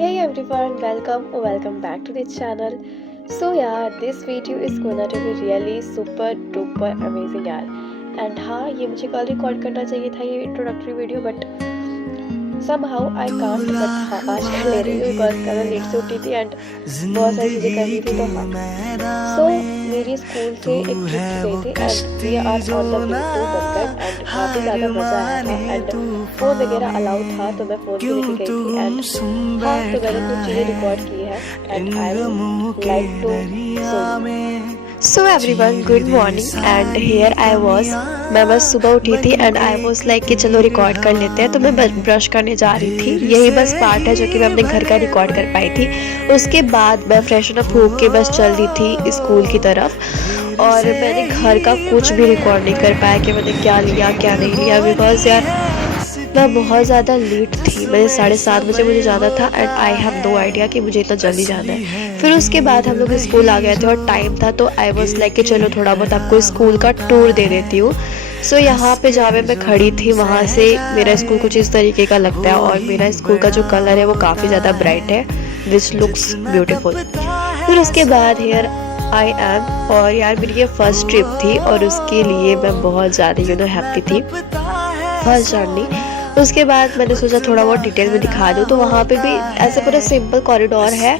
Hey everyone, welcome back to the channel. So yeah, this video is gonna to be really super duper amazing यार. And हाँ, ये मुझे कल record करना चाहिए था ये introductory video but somehow I can't. But हाँ आज कर ले रही हूँ बिकॉज कल मैं लेट से उठी थी एंड बहुत सारी चीज़ें करनी थी तो हाँ. सो मेरी स्कूल से एक ट्रिप गई थी and we are on the way to बंगट एंड काफ़ी ज़्यादा मज़ा आया था एंड फ़ोन वगैरह अलाउड था तो मैं फ़ोन भी लेके गई थी एंड हाँ तो मैंने कुछ चीज़ें रिकॉर्ड की है and I would like to so everyone good morning and here I was. मैं बस सुबह उठी थी एंड आई वॉज लाइक कि चलो रिकॉर्ड कर लेते हैं तो मैं बस ब्रश करने जा रही थी. यही बस पार्ट है जो कि मैं अपने घर का रिकॉर्ड कर पाई थी. उसके बाद मैं फ्रेशन अप होके बस चल रही थी स्कूल की तरफ और मैंने घर का कुछ भी रिकॉर्ड नहीं कर पाया कि मैंने क्या लिया क्या नहीं लिया बिकॉज यार मैं बहुत ज़्यादा लेट थी. मैंने 7:30 बजे मुझे जाना था and I have no idea कि मुझे इतना जल्दी जाना है. फिर उसके बाद हम लोग स्कूल आ गए थे और टाइम था तो आई वॉज लाइक कि चलो थोड़ा बहुत आपको स्कूल का टूर दे देती हूँ. सो यहाँ पे जहाँ पे मैं खड़ी थी वहाँ से मेरा स्कूल कुछ इस तरीके का लगता है और मेरा स्कूल का जो कलर है वो काफ़ी ज़्यादा ब्राइट है विच लुक्स ब्यूटीफुल. फिर उसके बाद हेयर आई एम और यार मेरी ये फर्स्ट ट्रिप थी और उसके लिए मैं बहुत ज़्यादा हैप्पी थी फर्स्ट जर्नी. उसके बाद मैंने सोचा थोड़ा बहुत डिटेल में दिखा दूँ तो वहाँ पे भी ऐसे पूरा सिंपल कॉरिडोर है.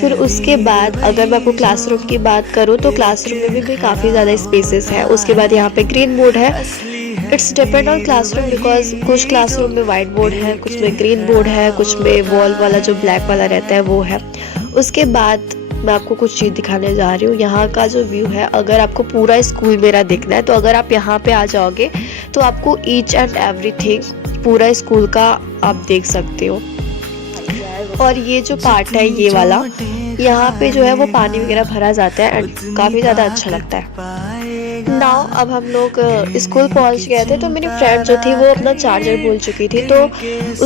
फिर उसके बाद अगर मैं आपको क्लासरूम की बात करूँ तो क्लासरूम में भी काफ़ी ज़्यादा स्पेसेस है. उसके बाद यहाँ पे ग्रीन बोर्ड है. It's depend on classroom because कुछ क्लासरूम में वाइट बोर्ड है, कुछ में ग्रीन बोर्ड है, कुछ में वॉल वाला जो ब्लैक वाला रहता है वो है. उसके बाद मैं आपको कुछ चीज़ दिखाने जा रही हूँ. यहाँ का जो व्यू है अगर आपको पूरा स्कूल मेरा देखना है तो अगर आप यहाँ पे आ जाओगे तो आपको ईच एंड एवरीथिंग पूरा स्कूल का आप देख सकते हो. और ये जो पार्ट है ये वाला यहाँ पे जो है वो पानी वगैरह भरा जाता है एंड काफ़ी ज़्यादा अच्छा लगता है. नाउ अब हम लोग स्कूल पहुँच गए थे तो मेरी फ्रेंड जो थी वो अपना चार्जर भूल चुकी थी तो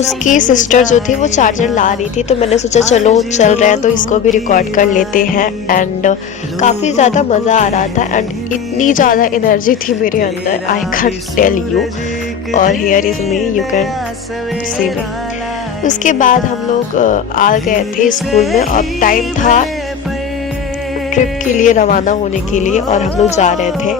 उसकी सिस्टर जो थी वो चार्जर ला रही थी तो मैंने सोचा चलो चल रहे हैं तो इसको भी रिकॉर्ड कर लेते हैं. एंड काफ़ी ज़्यादा मज़ा आ रहा था एंड इतनी ज़्यादा एनर्जी थी मेरे अंदर आई कैंट टेल यू. और here is me, you can see me. उसके बाद हम लोग आ गए थे स्कूल में. अब टाइम था ट्रिप के लिए रवाना होने के लिए और हम लोग जा रहे थे.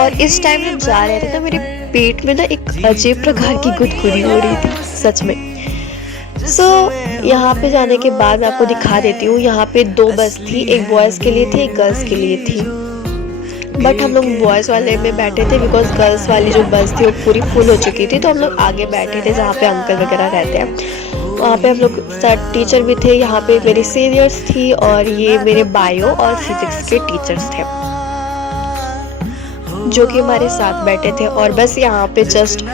और इस टाइम जब जा रहे थे तो मेरे पेट में ना एक अजीब प्रकार की गुदगुदी हो रही थी सच में. सो यहाँ पे जाने के बाद मैं आपको दिखा देती हूँ. यहाँ पे 2 बस थी, एक बॉयज़ के लिए थी एक गर्ल्स के लिए थी. बट हम लोग बॉयज़ वाले में बैठे थे बिकॉज गर्ल्स वाली जो बस थी वो पूरी फुल हो चुकी थी तो हम लोग आगे बैठे थे जहाँ पे अंकल वगैरह रहते हैं. वहाँ पे हम लोग सर टीचर भी थे. यहाँ पे मेरी सीनियर्स थी और ये मेरे बायो और फिजिक्स के टीचर्स थे जो कि हमारे साथ बैठे थे. और बस यहाँ पे जस्ट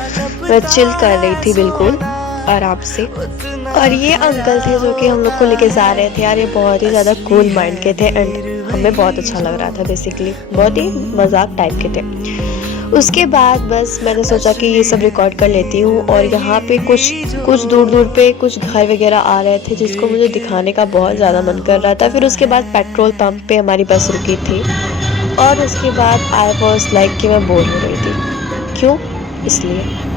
मैं चिल कर रही थी बिल्कुल आराम से. और ये अंकल थे जो कि हम लोग को लेके जा रहे थे. यार ये बहुत ही ज़्यादा कूल माइंड के थे एंड हमें बहुत अच्छा लग रहा था. बेसिकली बहुत ही मजाक टाइप के थे. उसके बाद बस मैंने सोचा कि ये सब रिकॉर्ड कर लेती हूँ. और यहाँ पे कुछ दूर पे कुछ घर वगैरह आ रहे थे जिसको मुझे दिखाने का बहुत ज़्यादा मन कर रहा था. फिर उसके बाद पेट्रोल पंप पे हमारी बस रुकी थी और उसके बाद आई वॉज लाइक कि मैं बोर हो रही थी. क्यों? इसलिए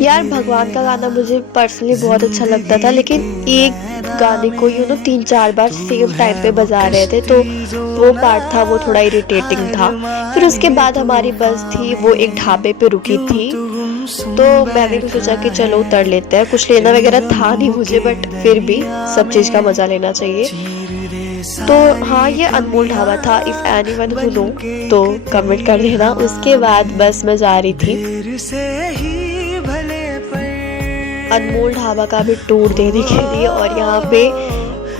यार भगवान का गाना मुझे पर्सनली बहुत अच्छा लगता था लेकिन एक गाने को 3-4 बार सेम टाइम पे बजा रहे थे तो वो पार्ट था वो थोड़ा इरिटेटिंग था. फिर उसके बाद हमारी बस थी वो एक ढाबे पे रुकी थी तो मैंने भी सोचा कि चलो उतर लेते हैं. कुछ लेना वगैरह था नहीं मुझे बट फिर भी सब चीज़ का मज़ा लेना चाहिए. तो हाँ ये अनमोल ढाबा था. इफ़ एनीवन हु नो तो कमेंट कर देना. उसके बाद बस मैं जा रही थी अनमोल ढाबा का भी टूर देने के लिए और यहाँ पे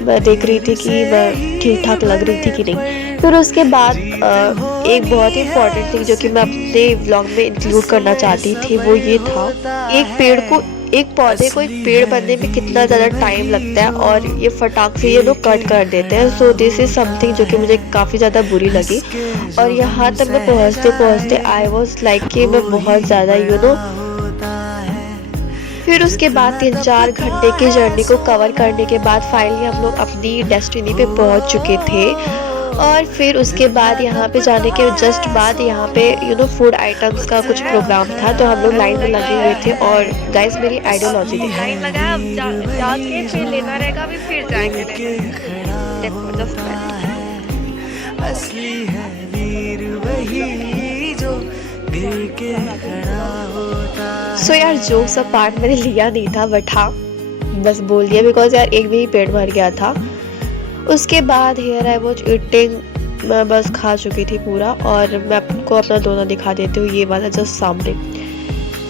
मैं देख रही थी कि मैं ठीक ठाक लग रही थी कि नहीं. फिर उसके बाद एक बहुत ही इम्पॉर्टेंट थिंग जो कि मैं अपने व्लॉग में इंक्लूड करना चाहती थी वो ये था एक पौधे को एक पेड़ बनने में कितना ज़्यादा टाइम लगता है और ये फटाक से ये लोग कट कर देते हैं. सो दिस इज़ समथिंग जो कि मुझे काफ़ी ज़्यादा बुरी लगी. और यहाँ तक मैं पहुँचते आई वॉज लाइक कि मैं बहुत ज़्यादा फिर उसके बाद 3-4 घंटे की जर्नी को कवर करने के बाद फाइनली हम लोग अपनी डेस्टिनी पे पहुंच चुके थे। और फिर उसके बाद यहाँ पे जाने के जस्ट बाद यहाँ पे फूड आइटम्स का कुछ प्रोग्राम था, तो हम लोग लाइन में लगे हुए थे। और गाइस मेरी आइडियोलॉजी देखो, लाइन लगा अब जाके फिर लेना रहेगा, अभी फिर जाएंगे लेने। देखो जस्ट असली है वीर वही जो गिर के खड़ा होता। सो यार जोक्स सा पार्ट मैंने लिया नहीं था, बट हाँ बस बोल दिया बिकॉज यार एक भी पेट भर गया था। उसके बाद हेयर आई वॉज ईटिंग, मैं बस खा चुकी थी पूरा। और मैं आपको अपना दोना दिखा देती हूँ, ये वाला जस्ट सामने।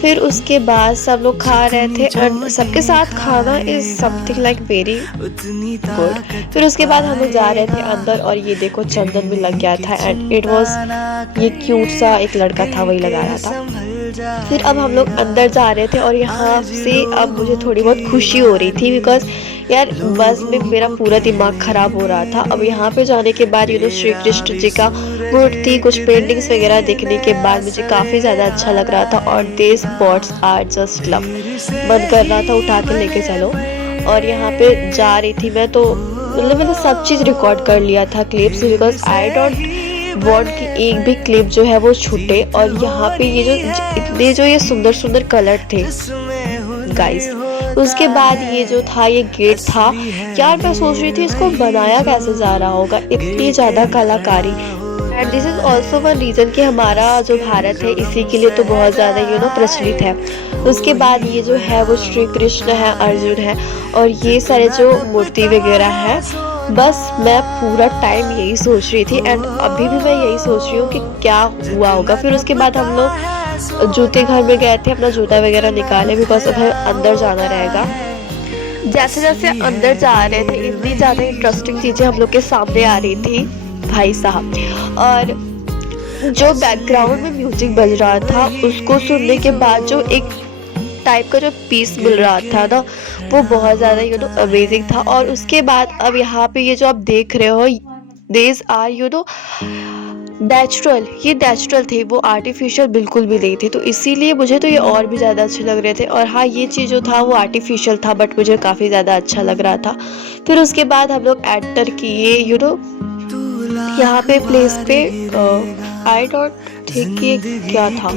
फिर उसके बाद सब लोग खा रहे थे एंड सबके साथ खाना is something like very good. फिर उसके बाद हम लोग जा रहे थे अंदर और ये देखो चंदन भी लग गया था एंड इट वाज ये क्यूट सा एक लड़का था, वही लगा रहा था। फिर अब हम लोग अंदर जा रहे थे और यहाँ से अब मुझे थोड़ी बहुत खुशी हो रही थी बिकॉज यार बस में मेरा पूरा दिमाग खराब हो रहा था। अब यहाँ पे जाने के बाद श्री कृष्ण जी का मूर्ति, कुछ पेंटिंग्स वगैरह देखने के बाद मुझे काफ़ी ज़्यादा अच्छा लग रहा था। और दे स्पॉट्स आर जस्ट लव, मन कर रहा था उठा के लेके चलो। और यहाँ पे जा रही थी मैं तो मतलब मैंने सब चीज़ रिकॉर्ड कर लिया था clips, because I don't want कि एक भी क्लिप जो है वो छूटे। और यहाँ पे ये इतने जो ये सुंदर सुंदर कलर थे गाइस। उसके बाद ये जो था ये गेट था यार, मैं सोच रही थी इसको बनाया कैसे जा रहा होगा, इतनी ज़्यादा कलाकारी। And this is also one reason कि हमारा जो भारत है इसी के लिए तो बहुत ज़्यादा प्रचलित है। उसके बाद ये जो है वो श्री कृष्ण है, अर्जुन है और ये सारे जो मूर्ति वगैरह है। बस मैं पूरा टाइम यही सोच रही थी एंड अभी भी मैं यही सोच रही हूँ कि क्या हुआ होगा। फिर उसके बाद हम लोग जूते घर में गए थे, अपना जूता वगैरह निकाले बिकॉज अब अंदर जाना रहेगा। जैसे जैसे अंदर जा रहे थे इतनी ज़्यादा इंटरेस्टिंग चीज़ें हम लोग के सामने आ रही थी भाई साहब। और जो बैकग्राउंड में म्यूजिक बज रहा था उसको सुनने के बाद जो एक टाइप का जो पीस मिल रहा था ना, वो बहुत ज़्यादा अमेजिंग था। और उसके बाद अब यहाँ पे ये जो आप देख रहे हो these are नेचुरल, ये नेचुरल थे, वो आर्टिफिशियल बिल्कुल भी नहीं थे। तो इसीलिए मुझे तो ये और भी ज़्यादा अच्छे लग रहे थे। और हाँ ये चीज़ जो था वो आर्टिफिशियल था बट मुझे काफ़ी ज़्यादा अच्छा लग रहा था। फिर उसके बाद हम लोग एंटर किए यहाँ पे प्लेस पे। आई डोंट थिंक ये क्या था,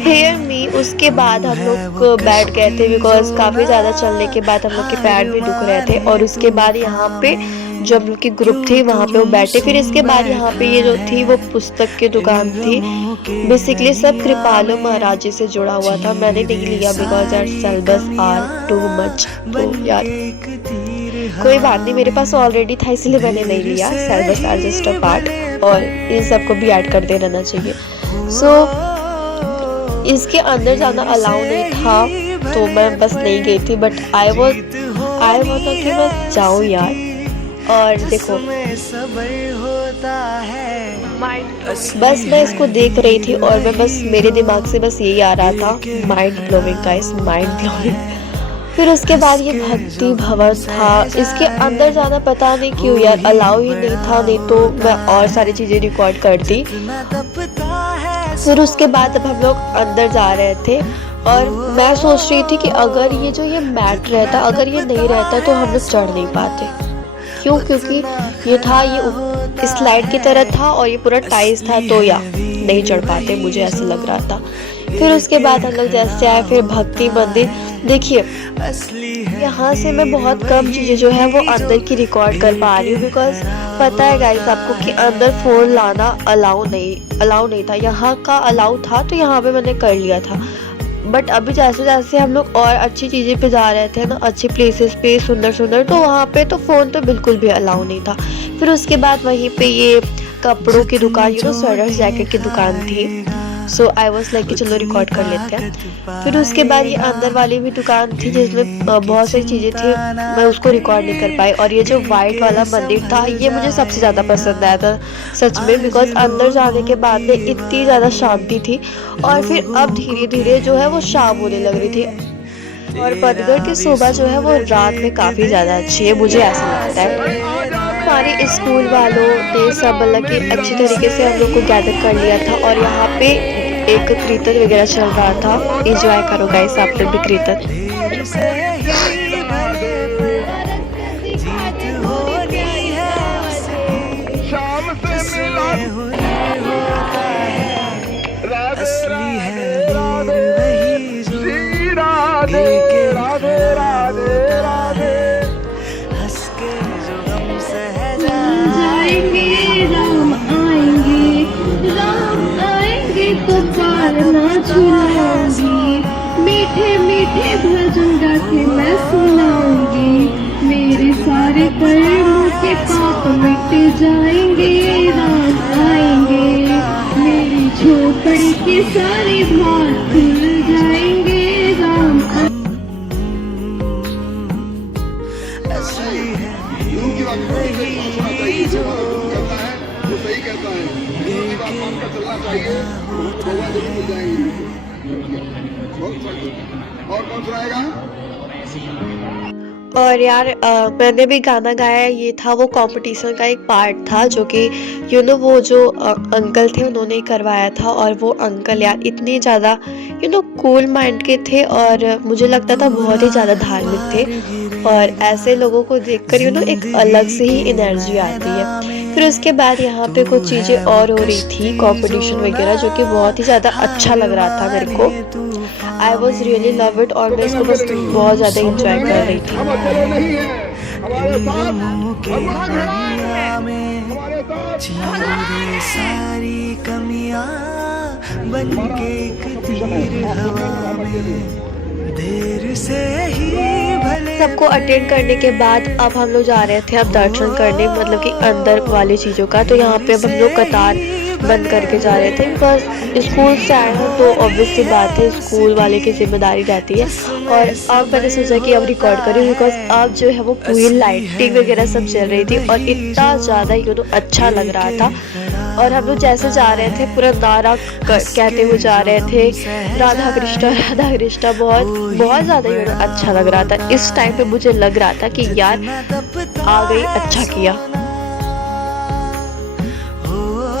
हेयर मी। उसके बाद हम लोग बैठ गए थे बिकॉज काफ़ी ज़्यादा चलने के बाद हम लोग के पैर भी दुख रहे थे। और उसके बाद यहाँ पे जो हम लोग की ग्रुप थी वहाँ पे वो बैठे। फिर इसके बाद यहाँ पे ये जो थी वो पुस्तक की दुकान थी। बेसिकली सब कृपालु महाराज जी से जुड़ा हुआ था। मैंने नहीं लिया बिकॉज यार सिलेबस आर टू मच। तो यार कोई बात नहीं, मेरे पास ऑलरेडी था इसलिए मैंने नहीं लिया। Syllabus are just a part और इन सबको भी ऐड करते रहना चाहिए। सो इसके अंदर जाना अलाउ नहीं था तो मैं बस नहीं गई थी। बट आई वाज कि मैं जाऊँ यार। और देखो बस मैं इसको देख रही थी और मैं बस मेरे दिमाग से बस यही आ रहा था, mind blowing guys, mind blowing. फिर उसके बाद ये भक्ति भवन था, इसके अंदर जाना पता नहीं क्यों यार अलाउ ही नहीं था, नहीं तो मैं और सारी चीज़ें रिकॉर्ड करती। फिर उसके बाद अब हम लोग अंदर जा रहे थे और मैं सोच रही थी कि अगर ये जो ये मैट रहता, अगर ये नहीं रहता तो हम लोग चढ़ नहीं पाते। क्यों? क्योंकि ये था, ये स्लाइड की तरह था और ये पूरा टाइल्स था, तो या नहीं चढ़ पाते, मुझे ऐसा लग रहा था। फिर उसके बाद हम लोग जैसे आए फिर भक्ति मंदिर। देखिए यहाँ से मैं बहुत कम चीज़ें जो है वो अंदर की रिकॉर्ड कर पा रही हूँ बिकॉज पता है गाइस आपको कि अंदर फ़ोन लाना अलाउ नहीं था। यहाँ का अलाउ था तो यहाँ पे मैंने कर लिया था। बट अभी जैसे जैसे हम लोग और अच्छी चीज़ें पे जा रहे थे ना, अच्छे प्लेसेस पे सुंदर, तो वहाँ पे तो फ़ोन तो बिल्कुल भी अलाउ नहीं था। फिर उसके बाद वहीं पे ये कपड़ों की दुकान, स्वेटर जैकेट की दुकान थी। सो आई वॉज लाइक कि चलो रिकॉर्ड कर लेते हैं। फिर उसके बाद ये अंदर वाली भी दुकान थी जिसमें बहुत सारी चीज़ें थी, मैं उसको रिकॉर्ड नहीं कर पाई। और ये जो वाइट वाला मंदिर था ये मुझे सबसे ज़्यादा पसंद आया था सच में, बिकॉज अंदर जाने के बाद में इतनी ज़्यादा शांति थी। और फिर अब धीरे धीरे जो है वो शाम होने लग रही थी और पतगढ़ की शोभा जो है वो रात में काफ़ी ज़्यादा अच्छी है, मुझे ऐसा लगता है। हमारे स्कूल वालों ने सब मतलब कि अच्छी तरीके से हम लोग को गैदर कर लिया था और यहाँ पे एक कीर्तन वगैरह चल रहा था। एंजॉय करो गाइस आप लोग भी कीर्तन। देर से ही भले जीत होनी है उसकी, जिसमें हुनर होता है असली है वीर वही जो दिल के खड़ा होता है, हंस के जो गम सह जाएंगे राम आएंगे तो पालना झुलाऊंगी, मीठे मीठे भजन गा के मैं सुनाऊंगी, मेरे सारे कर्मों के पाप मिट जाएंगे, राम आएंगे, मेरी झोपड़ी के सारे भाग खुल जाएंगे, राम असली है लोगों की बात सुनना चाहिए, जो कहता है वो सही कहता है, लोगों की बात मानकर चलना चाहिए, भगवान जरूर मिल जाएंगे। और कौन सुनाएगा? और यार मैंने भी गाना गाया, ये था वो कंपटीशन का एक पार्ट था जो कि वो जो अंकल थे उन्होंने ही करवाया था। और वो अंकल यार इतने ज़्यादा कूल माइंड के थे और मुझे लगता था बहुत ही ज़्यादा धार्मिक थे। और ऐसे लोगों को देखकर एक अलग से ही एनर्जी आती है। फिर उसके बाद यहाँ पे कुछ चीज़ें और हो रही थी, कंपटीशन वगैरह, जो कि बहुत ही ज़्यादा अच्छा लग रहा था मेरे को। I was really love it और मैं इसको बस बहुत ज़्यादा इंजॉय कर रही थी। हम अकेले नहीं हैं, हमारे साथ मुंह के भगवान है, दरिया में हमारे साथ चीरे सारी कमियां बन के एक तीर हवा में, देर से ही भले सबको अटेंड करने के बाद अब हम लोग जा रहे थे अब दर्शन करने, मतलब कि अंदर वाली चीज़ों का। तो यहाँ पे अब हम लोग कतार बंद करके जा रहे थे, बिकॉज स्कूल से आए हैं तो ऑब्वियस सी बात है स्कूल वाले की जिम्मेदारी रहती है। और अब मैंने सोचा कि अब रिकॉर्ड करूँ, बिकॉज अब जो है वो पूरी लाइटिंग वगैरह सब चल रही थी और इतना ज़्यादा अच्छा लग रहा था। और हम लोग जैसे जा रहे थे पूरा नारा कहते हुए जा रहे थे, राधा कृष्णा, बहुत बहुत ज़्यादा अच्छा लग रहा था। इस टाइम पे मुझे लग रहा था कि यार आ गई, अच्छा किया।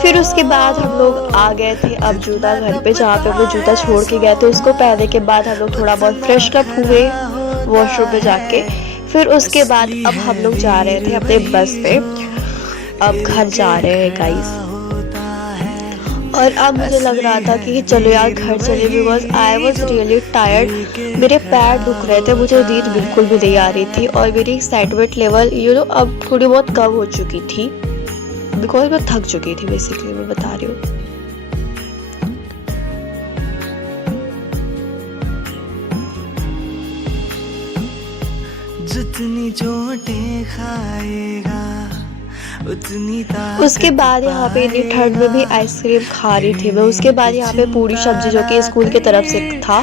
फिर उसके बाद हम लोग आ गए थे अब जूता घर पे, जहाँ पे हम लोग जूता छोड़ के गए थे उसको पहनने के बाद हम लोग थोड़ा बहुत फ्रेश अप हुए वॉशरूम में जाके। फिर उसके बाद अब हम लोग जा रहे थे अपने बस पे, अब घर जा रहे हैं गाइस। और अब मुझे लग रहा था कि चलो यार घर चले, because I was really tired. मेरे पैर दुख रहे थे, मुझे नींद बिल्कुल भी नहीं आ रही थी और मेरी एक्साइटमेंट लेवल अब थोड़ी बहुत कम हो चुकी थी, बिकॉज मैं थक चुकी थी बेसिकली, मैं बता रही हूँ। जितनी चोटें खाएगा उतनी उसके बाद यहाँ पे इतनी ठंड में भी आइसक्रीम खा रही थी मैं। उसके बाद यहाँ पे पूरी सब्जी जो कि स्कूल की तरफ से था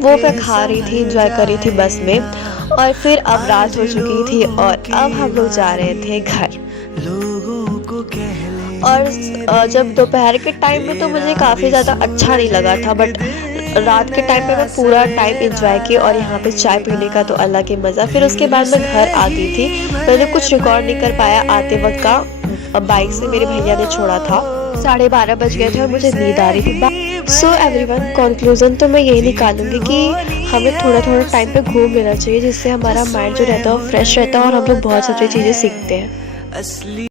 वो मैं खा रही थी, एंजॉय कर रही थी बस में। और फिर अब रात हो चुकी थी और अब हम लोग जा रहे थे घर। और जब दोपहर के टाइम में तो मुझे काफ़ी ज़्यादा अच्छा नहीं लगा था, बट रात के टाइम पे मैं पूरा टाइम एंजॉय की और यहाँ पे चाय पीने का तो अलग ही मज़ा। फिर उसके बाद मैं घर आ गई थी, मैंने कुछ रिकॉर्ड नहीं कर पाया आते वक्त का, बाइक से मेरे भैया ने छोड़ा था। 12:30 बज गए थे और मुझे नींद आ रही थी। सो एवरीवन, कंक्लूजन तो मैं यही निकालूंगी कि हमें थोड़ा थोड़ा टाइम पे घूम लेना चाहिए, जिससे हमारा माइंड जो रहता है वो फ्रेश रहता है और हम लोग बहुत सारी चीज़ें सीखते हैं।